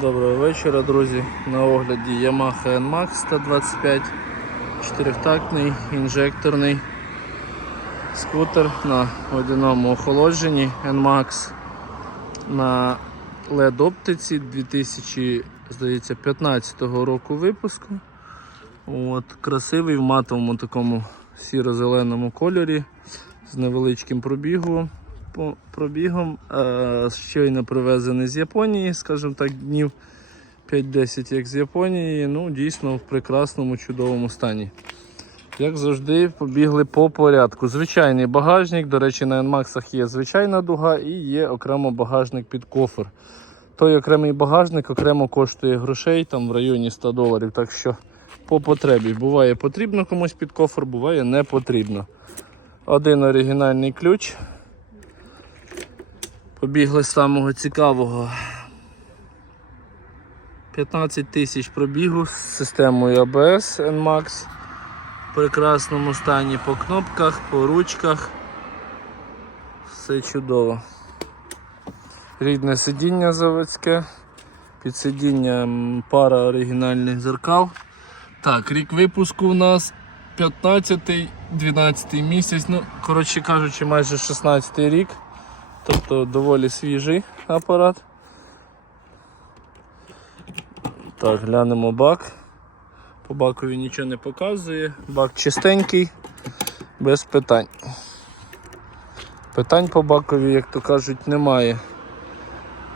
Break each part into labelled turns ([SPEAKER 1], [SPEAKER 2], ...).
[SPEAKER 1] Доброго вечора, друзі. На огляді Yamaha NMAX 125, чотирьохтактний, інжекторний скутер на водяному охолодженні NMAX на LED оптиці 2015 року випуску. От, красивий в матовому такому сіро-зеленому кольорі з невеличким пробігом. По- пробігом. Е, щойно привезений з Японії, скажімо так, днів 5-10 як з Японії. Ну, дійсно в прекрасному, чудовому стані. Як завжди, побігли по порядку. Звичайний багажник. До речі, на NMAX є звичайна дуга і є окремо багажник під кофр. Той окремий багажник окремо коштує грошей там в районі 100 доларів. Так що по потребі. Буває потрібно комусь під кофр, буває не потрібно. Один оригінальний ключ. Побігли з самого цікавого. 15 тисяч пробігу з системою ABS NMAX. В прекрасному стані по кнопках, по ручках. Все чудово. Рідне сидіння заводське. Під сидінням пара оригінальних зеркал. Так, рік випуску у нас 15-12 місяць. Ну, коротше кажучи, майже 16 рік. Тобто доволі свіжий апарат. Так, глянемо бак. По бакові нічого не показує. Бак чистенький, без питань. Питань по бакові, як то кажуть, немає.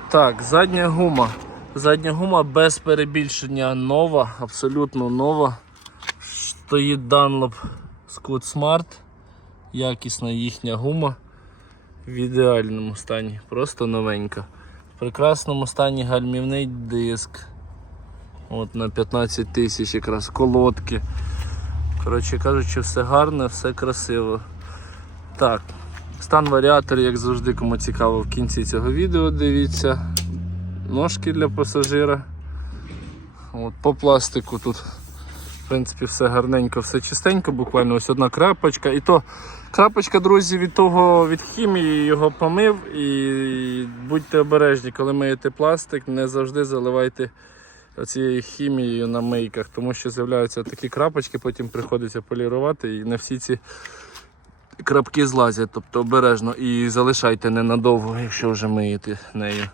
[SPEAKER 1] Так, задня гума. Задня гума без перебільшення нова, абсолютно нова. Стоїть Dunlop Scoot Smart. Якісна їхня гума в ідеальному стані, просто новенька. В прекрасному стані гальмівний диск. От на 15 тисяч якраз колодки. Коротше кажучи, все гарне, все красиво. Так, стан варіатора, як завжди, кому цікаво, в кінці цього відео дивіться. Ножки для пасажира. От, по пластику тут в принципі, все гарненько, все чистенько, буквально ось одна крапочка. І то крапочка, друзі, від того від хімії його помив. І будьте обережні, коли миєте пластик, не завжди заливайте цією хімією на мийках, тому що з'являються такі крапочки, потім приходиться полірувати і не всі ці крапки злазять, тобто обережно і залишайте ненадовго, якщо вже миєте нею.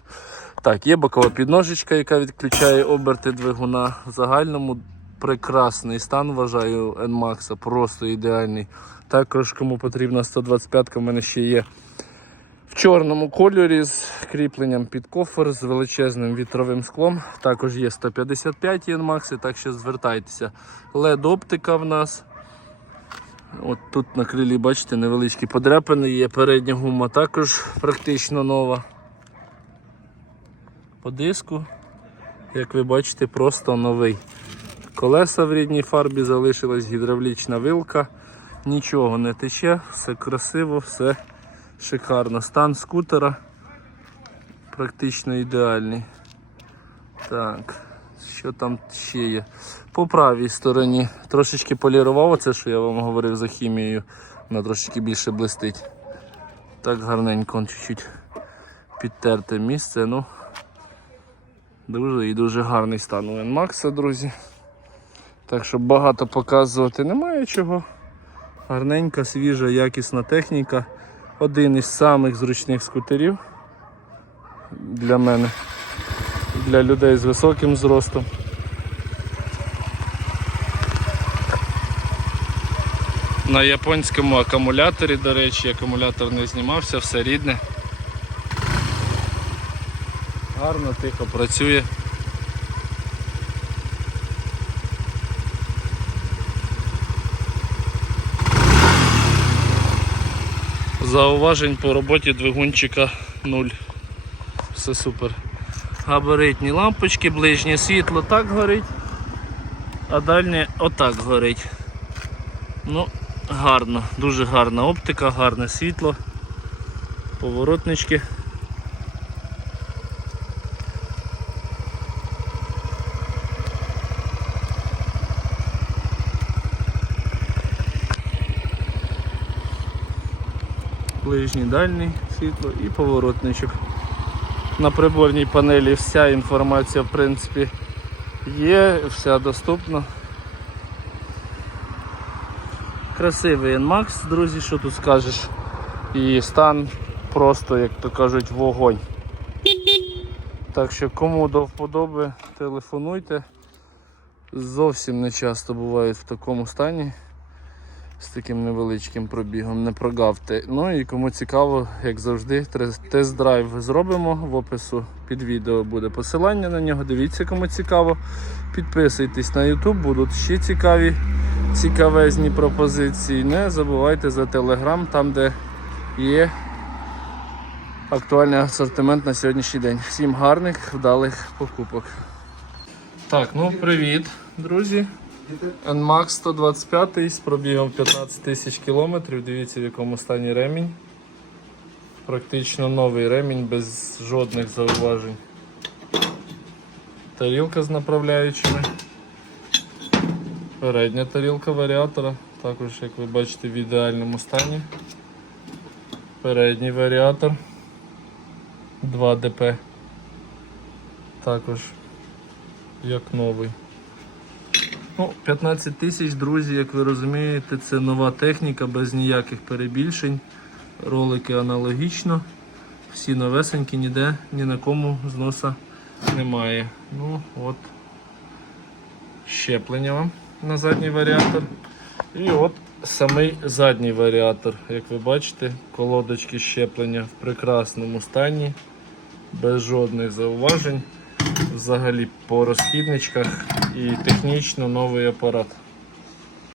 [SPEAKER 1] Так, є бокова підножечка, яка відключає оберти двигуна в загальному прекрасний стан, вважаю, NMAX, просто ідеальний. Також, кому потрібна 125 в мене ще є в чорному кольорі з кріпленням під кофр, з величезним вітровим склом. Також є 155 NMAX, так що звертайтеся. LED оптика в нас. От тут на крилі, бачите, невеличкі подряпини є. Передня гума також практично нова. По диску, як ви бачите, просто новий. Колеса в рідній фарбі залишилась гідравлічна вилка, нічого не тече, все красиво, все шикарно. Стан скутера практично ідеальний. Так, що там ще є? По правій стороні трошечки полірував оце, що я вам говорив за хімією, вона трошечки більше блистить. Так гарненько, чуть-чуть підтерте місце. ну Дуже і дуже гарний стан у NMAX, друзі. Так що багато показувати немає чого. Гарненька, свіжа, якісна техніка. Один із самих зручних скутерів для мене, для людей з високим зростом. На японському акумуляторі, до речі, акумулятор не знімався, все рідне. Гарно, тихо працює. Зауважень по роботі двигунчика 0. Все супер. Габаритні лампочки, ближнє світло так горить, а дальнє отак горить. Ну, гарно, дуже гарна оптика, гарне світло, поворотнички. Ближній дальній світло і поворотничок. На приборній панелі вся інформація в принципі є, вся доступна. Красивий NMAX, друзі, що тут скажеш. І стан просто, як то кажуть, вогонь. Так що кому до вподоби, телефонуйте. Зовсім не часто бувають в такому стані з таким невеличким пробігом, не прогавте. Ну і кому цікаво, як завжди, тест-драйв зробимо. В опису під відео буде посилання на нього. Дивіться, кому цікаво. Підписуйтесь на YouTube, будуть ще цікаві, цікавезні пропозиції. Не забувайте за Telegram, там де є актуальний асортимент на сьогоднішній день. Всім гарних, вдалих покупок. Так, ну привіт, друзі. NMAX 125 з пробігом 15 тисяч кілометрів. Дивіться, в якому стані ремінь. Практично новий ремінь без жодних зауважень. Тарілка з направляючими. Передня тарілка варіатора, також, як ви бачите, в ідеальному стані. Передній варіатор 2 ДП. Також як новий. Ну, 15 тисяч, друзі, як ви розумієте, це нова техніка без ніяких перебільшень. Ролики аналогічно. Всі новесенькі, ніде ні на кому зноса немає. Ну, от щеплення вам на задній варіатор. І от самий задній варіатор. Як ви бачите, колодочки щеплення в прекрасному стані, без жодних зауважень. Взагалі по розхідничках і технічно новий апарат.